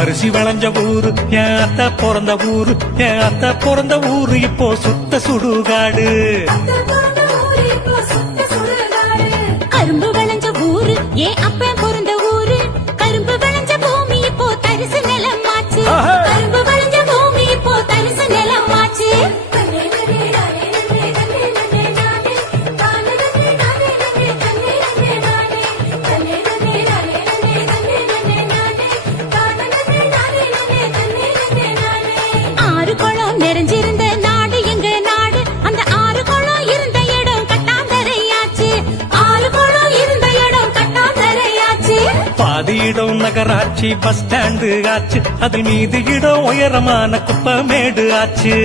அரிசி வளைஞ்ச ஊரு என் அத்த பிறந்த ஊரு, என் அத்த பிறந்த ஊரு இப்போ சுத்த சுடுகாடு. கரும்பு விளைஞ்ச ஊரு என் அப்ப பிறந்த ஊரு, கரும்பு விளைஞ்ச பூமி இப்போ தரிசு நிலமாச்சு. கரும்பு விளைஞ்ச பூமி இப்போ தரிசு நிலமாச்சு. ஆறு குளம் நிறைஞ்சிருந்த நாடு எங்க நாடு, அந்த ஆறு குளம் இருந்த இடம் கட்டாந்தரையாச்சு. ஆறு குளம் இருந்த இடம் கட்டாந்தரையாச்சு. பாதி இடம் நகராட்சி பஸ் ஸ்டாண்டு ஆச்சு, அதில் மீதி இடம் உயரமான குப்பமேடு ஆச்சு.